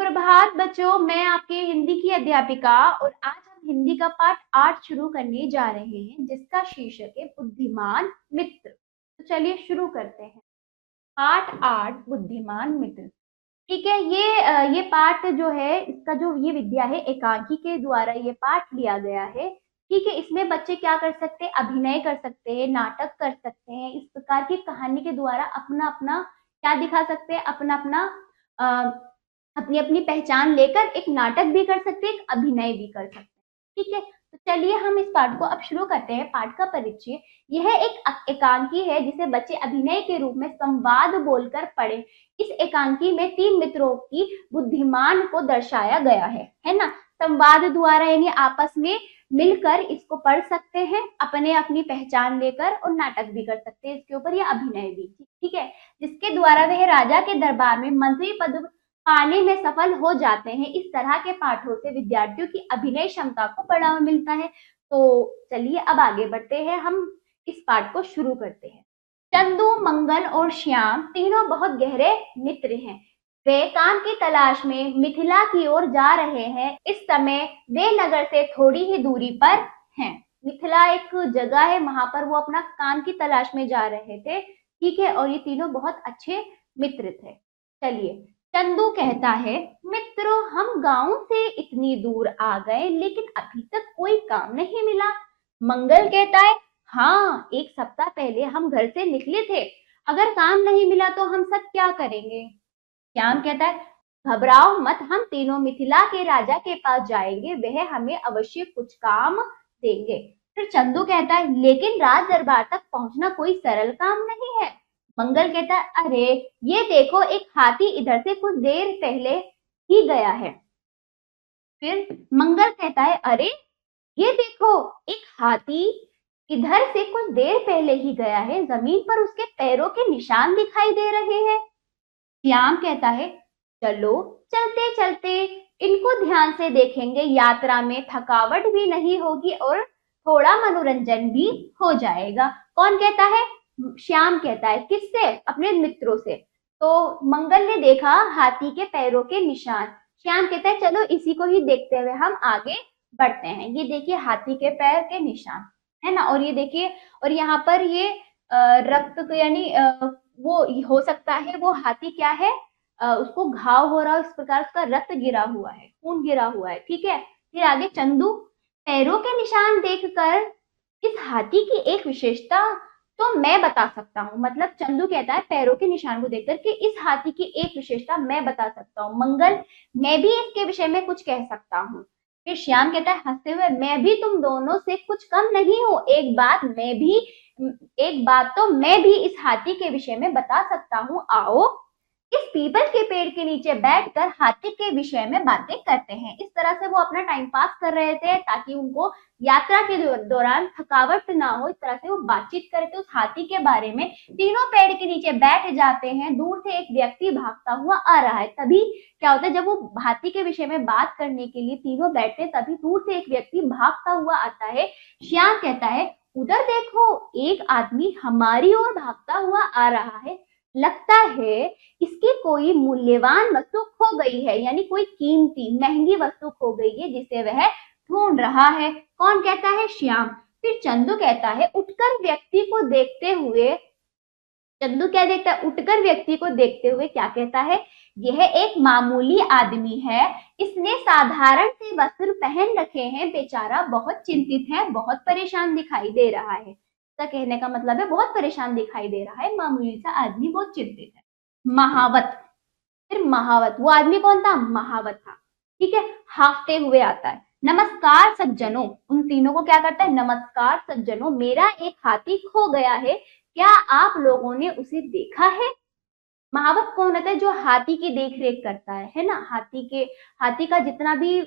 सुप्रभात बच्चों, मैं आपके हिंदी की अध्यापिका और आज हम हिंदी का पाठ 8 शुरू करने जा रहे हैं जिसका शीर्षक है बुद्धिमान मित्र। तो चलिए शुरू करते हैं। पाठ 8 बुद्धिमान मित्र। ठीक है, ये पाठ जो है, इसका जो ये विद्या है एकांकी के द्वारा ये पाठ लिया गया है। ठीक है, इसमें बच्चे क्या कर सकते हैं, अभिनय कर सकते हैं, नाटक कर सकते हैं। इस प्रकार की कहानी के द्वारा अपना अपना क्या दिखा सकते हैं, अपना अपना अपनी अपनी पहचान लेकर एक नाटक भी कर सकते हैं, एक अभिनय भी कर सकते हैं। ठीक है, तो चलिए हम इस पाठ को अब शुरू करते हैं। पाठ का परिचय। यह एक एकांकी है जिसे बच्चे अभिनय के रूप में संवाद बोलकर पढ़े। इस एकांकी में 3 मित्रों की बुद्धिमान को दर्शाया गया है ना। संवाद द्वारा यानी आपस में मिलकर इसको पढ़ सकते हैं, अपने अपनी पहचान लेकर, और नाटक भी कर सकते हैं इसके ऊपर, या अभिनय भी। ठीक है, जिसके द्वारा वह राजा के दरबार में मंत्री पद पाने में सफल हो जाते हैं। इस तरह के पाठों से विद्यार्थियों की अभिनय क्षमता को बढ़ावा मिलता है। तो चलिए अब आगे बढ़ते हैं, हम इस पाठ को शुरू करते हैं। चंदू, मंगल और श्याम तीनों बहुत गहरे मित्र हैं। वे काम की तलाश में मिथिला की ओर जा रहे हैं। इस समय वे नगर से थोड़ी ही दूरी पर हैं। मिथिला एक जगह है, वहां पर वो अपना काम की तलाश में जा रहे थे। ठीक है, और ये तीनों बहुत अच्छे मित्र थे। चलिए, चंदू कहता है, मित्रों हम गांव से इतनी दूर आ गए लेकिन अभी तक कोई काम नहीं मिला। मंगल कहता है, हाँ 1 सप्ताह पहले हम घर से निकले थे, अगर काम नहीं मिला तो हम सब क्या करेंगे। श्याम कहता है, घबराओ मत, हम तीनों मिथिला के राजा के पास जाएंगे, वह हमें अवश्य कुछ काम देंगे। फिर चंदू कहता है, लेकिन राज दरबार तक पहुंचना कोई सरल काम नहीं है। मंगल कहता है, अरे ये देखो, एक हाथी इधर से कुछ देर पहले ही गया है। फिर मंगल कहता है, अरे ये देखो, एक हाथी इधर से कुछ देर पहले ही गया है, जमीन पर उसके पैरों के निशान दिखाई दे रहे हैं। श्याम कहता है, चलो चलते चलते इनको ध्यान से देखेंगे, यात्रा में थकावट भी नहीं होगी और थोड़ा मनोरंजन भी हो जाएगा। कौन कहता है, श्याम कहता है। किससे, अपने मित्रों से। तो मंगल ने देखा हाथी के पैरों के निशान। श्याम कहता है, चलो इसी को ही देखते हुए हम आगे बढ़ते हैं। ये देखिए हाथी के पैर के निशान है ना, और ये देखिए, और यहाँ पर ये रक्त यानी वो हो सकता है वो हाथी क्या है, उसको घाव हो रहा है, इस प्रकार उसका रक्त गिरा हुआ है, खून गिरा हुआ है। ठीक है, फिर आगे चंदू, पैरों के निशान देखकर इस हाथी की एक विशेषता तो मैं बता सकता हूँ। मतलब चंदू कहता है पैरों के निशान को देखकर कि इस हाथी की एक विशेषता मैं बता सकता हूँ। मंगल, मैं भी इसके विषय में कुछ कह सकता हूँ। फिर श्याम कहता है हंसते हुए, मैं भी तुम दोनों से कुछ कम नहीं हूँ, एक बात तो मैं भी इस हाथी के विषय में बता सकता हूँ। आओ इस पीपल के पेड़ के नीचे बैठकर हाथी के विषय में बातें करते हैं। इस तरह से वो अपना टाइम पास कर रहे थे ताकि उनको यात्रा के दौरान थकावट ना हो। इस तरह से वो बातचीत करते उस हाथी के बारे में। तीनों पेड़ के नीचे बैठ जाते हैं। दूर से एक व्यक्ति भागता हुआ आ रहा है। तभी क्या होता है, जब वो हाथी के विषय में बात करने के लिए तीनों बैठते, तभी दूर से एक व्यक्ति भागता हुआ आता है। श्याम कहता है, उधर देखो, एक आदमी हमारी ओर भागता हुआ आ रहा है, लगता है इसकी कोई मूल्यवान वस्तु खो गई है, यानी कोई कीमती महंगी वस्तु खो गई है जिसे वह ढूंढ रहा है। कौन कहता है, श्याम। फिर चंदू कहता है, उठकर व्यक्ति को देखते हुए, चंदू क्या देखता है, उठकर व्यक्ति को देखते हुए क्या कहता है, यह एक मामूली आदमी है, इसने साधारण से वस्त्र पहन रखे हैं, बेचारा बहुत चिंतित है, बहुत परेशान दिखाई दे रहा है। इसका कहने का मतलब है बहुत परेशान दिखाई दे रहा है, मामूली सा आदमी बहुत चिंतित है। महावत। फिर महावत, वो आदमी कौन था, महावत था। ठीक है, हाफते हुए आता है, नमस्कार सज्जनों। उन तीनों को क्या करता है, नमस्कार सज्जनों, मेरा एक हाथी खो गया है, क्या आप लोगों ने उसे देखा है। महावत कौन होता है, जो हाथी की देख रेख करता है ना। हाथी का जितना भी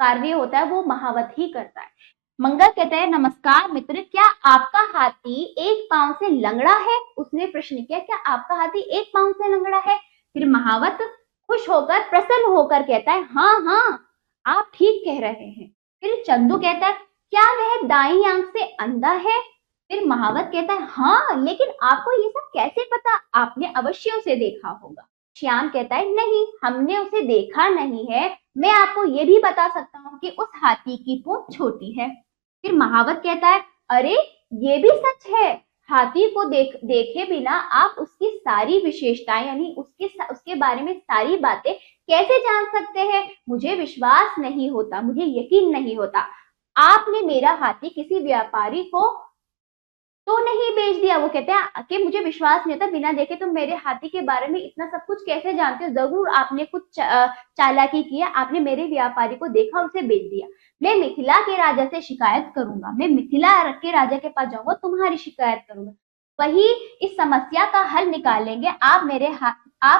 कार्य होता है वो महावत ही करता है। मंगल कहता है, नमस्कार मित्र, क्या आपका हाथी एक पांव से लंगड़ा है। उसने प्रश्न किया, क्या आपका हाथी एक पांव से लंगड़ा है। फिर महावत खुश होकर, प्रसन्न होकर कहता है, हाँ हाँ आप ठीक कह रहे हैं। फिर चंदू कहता है, क्या वह दाईं आंख से अंधा है। फिर महावत कहता है, हाँ लेकिन आपको ये सब कैसे पता, आपने अवश्य उसे देखा होगा। श्याम कहता है नहीं, हमने उसे देखा नहीं है, मैं आपको ये भी बता सकता हूँ कि उस हाथी की पूंछ छोटी है। फिर महावत कहता है अरे ये भी सच है, हाथी को देखे बिना आप उसकी सारी विशेषताएं यानी उसके बारे में सारी बातें कैसे जान सकते हैं? मुझे विश्वास नहीं होता, मुझे यकीन नहीं होता। आपने मेरा हाथी किसी व्यापारी को तो नहीं बेच दिया? वो कहते हैं कि मुझे विश्वास नहीं होता, बिना देखे तुम मेरे हाथी के बारे में इतना सब कुछ कैसे जानते हो? जरूर आपने कुछ चालाकी किया, आपने मेरे व्यापारी को देखा और उसे बेच दिया। मैं मिथिला के राजा से शिकायत करूंगा, मैं मिथिला के राजा के पास जाऊंगा, तुम्हारी शिकायत करूंगा, वही इस समस्या का हल निकालेंगे। आप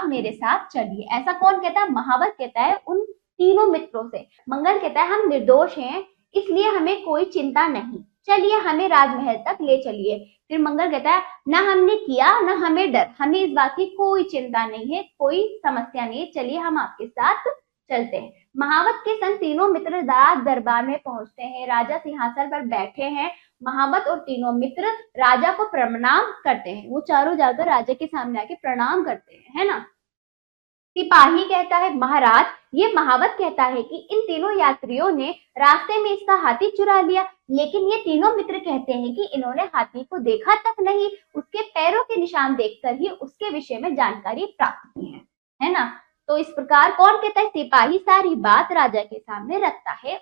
मेरे साथ चलिए। ऐसा कौन कहता है? महावत कहता है उन तीनों मित्रों से। मंगल कहता है हम निर्दोष हैं, इसलिए हमें कोई चिंता नहीं, चलिए हमें राजमहल तक ले चलिए। फिर मंगल कहता है ना हमने किया ना हमें डर, हमें इस बात की कोई चिंता नहीं है, कोई समस्या नहीं है, चलिए हम आपके साथ चलते हैं। महावत के संग तीनों मित्र राज दरबार में पहुंचते हैं। राजा सिंहासन पर बैठे हैं। महावत और तीनों मित्र राजा को प्रणाम करते हैं। वो चारों जाकर राजा के सामने आके प्रणाम करते हैं, है ना। सिपाही कहता है महाराज, ये महावत कहता है कि इन तीनों यात्रियों ने रास्ते में इसका हाथी चुरा लिया, लेकिन ये तीनों मित्र कहते हैं कि इन्होंने हाथी को देखा तक नहीं, उसके पैरों के निशान देखकर ही उसके विषय में जानकारी प्राप्त की है ना। तो इस प्रकार कौन कहता है? सिपाही सारी बात राजा के सामने रखता है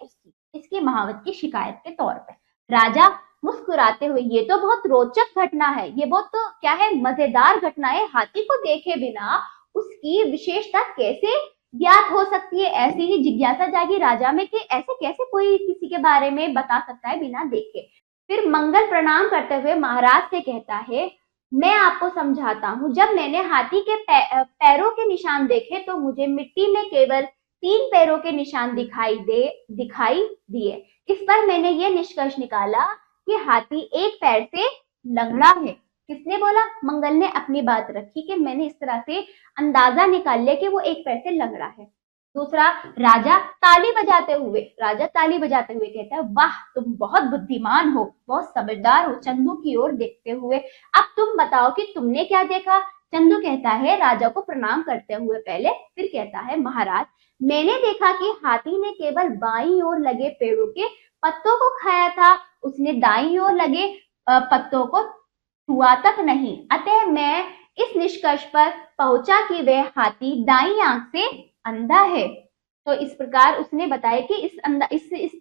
इसकी महावत की शिकायत के तौर पर। राजा मुस्कुराते हुए, ये तो बहुत रोचक घटना है, ये बहुत तो क्या है, मजेदार घटना है। हाथी को देखे बिना उसकी विशेषता कैसे ज्ञात हो सकती है? ऐसी ही जिज्ञासा जागी राजा में कि ऐसे कैसे कोई किसी के बारे में बता सकता है बिना देखे। फिर मंगल प्रणाम करते हुए महाराज से कहता है मैं आपको समझाता हूँ, जब मैंने हाथी के पैरों के निशान देखे तो मुझे मिट्टी में केवल 3 पैरों के निशान दिखाई दिए। इस पर मैंने ये निष्कर्ष निकाला कि हाथी एक पैर से लंगड़ा है। किसने बोला? मंगल ने अपनी बात रखी कि मैंने इस तरह से अंदाजा निकाल लिया कि वो एक पैर से लंगड़ा है। दूसरा, राजा ताली बजाते हुए कहता है वाह तुम बहुत बुद्धिमान हो, बहुत समझदार हो। चंदू की ओर देखते हुए, अब तुम बताओ कि तुमने क्या देखा? चंदू कहता है राजा को प्रणाम करते हुए पहले, फिर कहता है महाराज मैंने देखा कि हाथी ने केवल बाईं ओर लगे पेड़ों के पत्तों को खाया था, उसने दाईं ओर लगे पत्तों को छुआ तक नहीं। अतः मैं इस निष्कर्ष पर पहुंचा कि वह हाथी दाईं आंख से अंधा है। तो इस प्रकार उसने बताया कि इस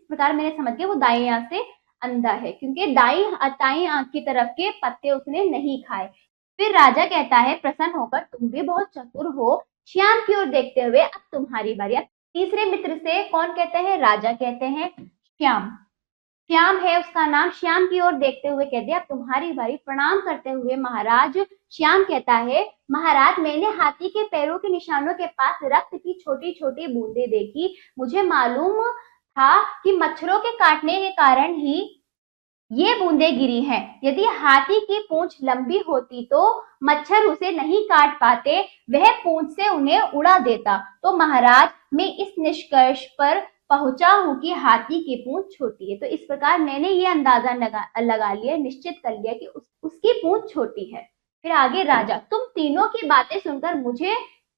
प्रकार मैंने समझ गया वो दाईं आंख से अंधा है, क्योंकि दाईं आंख की तरफ के पत्ते उसने नहीं खाए। फिर राजा कहता है प्रसन्न होकर तुम भी बहुत चतुर हो। श्याम की ओर देखते हुए अब तुम्हारी बारी। तीसरे मित्र से कौन कहते हैं? राजा कहते हैं श्याम है उसका नाम। श्याम की ओर देखते हुए कहते हैं अब तुम्हारी बारी। प्रणाम करते हुए महाराज श्याम कहता है महाराज मैंने हाथी के पैरों के निशानों के पास रक्त की छोटी छोटी बूंदें देखी। मुझे मालूम था कि मच्छरों के काटने के कारण ही ये बूंदें गिरी हैं। यदि हाथी की पूंछ लंबी होती तो मच्छर उसे नहीं काट पाते, वह पूंछ से उन्हें उड़ा देता। तो महाराज मैं इस निष्कर्ष पर पहुंचा हूं कि हाथी की पूंछ छोटी है। तो इस प्रकार मैंने ये अंदाजा लगा लिया, निश्चित कर लिया कि उसकी पूंछ छोटी है। फिर आगे राजा, तुम तीनों की बातें सुनकर मुझे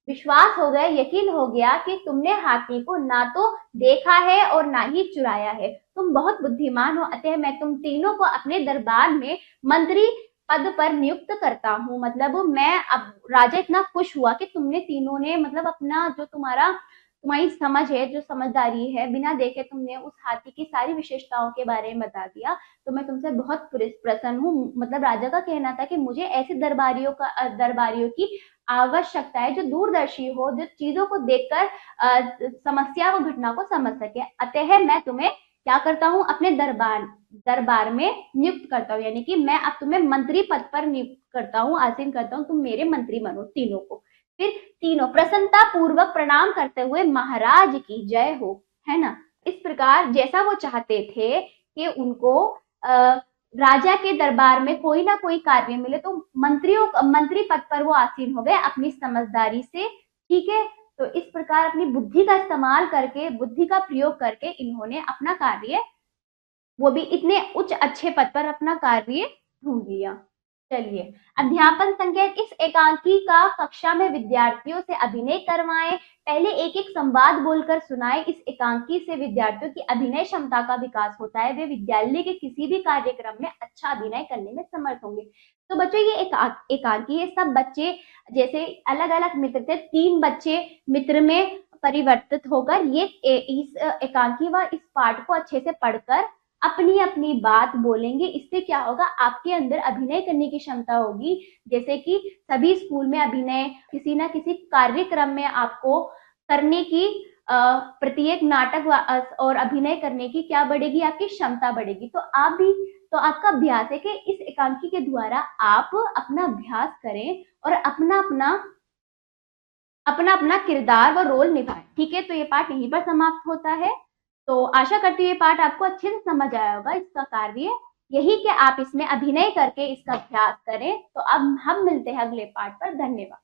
विश्वास हो गया, यकीन हो गया कि तुमने हाथी को ना तो देखा है और ना ही चुराया है। तुम बहुत बुद्धिमान हो, अतः मैं तुम तीनों को अपने दरबार में मंत्री पद पर नियुक्त करता हूँ। मतलब मैं अब राजा इतना खुश हुआ कि तुमने तीनों ने मतलब अपना जो तुम्हारी समझ है, जो समझदारी है, बिना देखे तुमने उस हाथी की सारी विशेषताओं के बारे में बता दिया, तो मैं तुमसे बहुत प्रसन्न हूँ। मतलब राजा का कहना था कि मुझे ऐसे दरबारियों की आवश्यकता है जो दूरदर्शी हो, जो चीजों को देखकर समस्या व घटना को समझ सके। अतः मैं तुम्हें क्या करता हूँ? अपने दरबार में नियुक्त करता हूँ, यानी कि मैं अब तुम्हें मंत्री पद पर नियुक्त करता हूँ, आसीन करता हूँ, तुम मेरे मंत्री बनो तीनों को। फिर तीनों प्रसन्नता पूर्वक प्रणाम करते हुए महाराज की जय हो, है ना। इस प्रकार जैसा वो चाहते थे कि उनको राजा के दरबार में कोई ना कोई कार्य मिले, तो मंत्री पद पर वो आसीन हो गए अपनी समझदारी से। ठीक है, तो इस प्रकार अपनी बुद्धि का इस्तेमाल करके, बुद्धि का प्रयोग करके इन्होंने अपना कार्य, वो भी इतने उच्च अच्छे पद पर अपना कार्य ढूंढ लिया। चलिए, अध्यापन संकेत, इस एकांकी का कक्षा में विद्यार्थियों से अभिनय करवाएं। पहले एक एक संवाद बोलकर सुनाएं। इस एकांकी से विद्यार्थियों की अभिनय क्षमता का विकास होता है। वे विद्यालय के किसी भी कार्यक्रम में अच्छा अभिनय करने में समर्थ होंगे। तो बच्चों, ये एकांकी है। सब बच्चे, जैसे अलग अलग मित्र थे, 3 बच्चे मित्र में परिवर्तित होकर ये इस एकांकी व इस पाठ को अच्छे से पढ़कर अपनी अपनी बात बोलेंगे। इससे क्या होगा, आपके अंदर अभिनय करने की क्षमता होगी। जैसे कि सभी स्कूल में अभिनय, किसी ना किसी कार्यक्रम में आपको करने की, प्रत्येक नाटक और अभिनय करने की क्या बढ़ेगी, आपकी क्षमता बढ़ेगी। तो आप भी, तो आपका अभ्यास है कि इस एकांकी के द्वारा आप अपना अभ्यास करें और अपना अपना किरदार व रोल निभाएं। ठीक है, तो ये पाठ यहीं पर समाप्त होता है। तो आशा करती हूँ ये पाठ आपको अच्छे से समझ आया होगा। इसका कार्य यही कि आप इसमें अभिनय करके इसका अभ्यास करें। तो अब हम मिलते हैं अगले पाठ पर। धन्यवाद।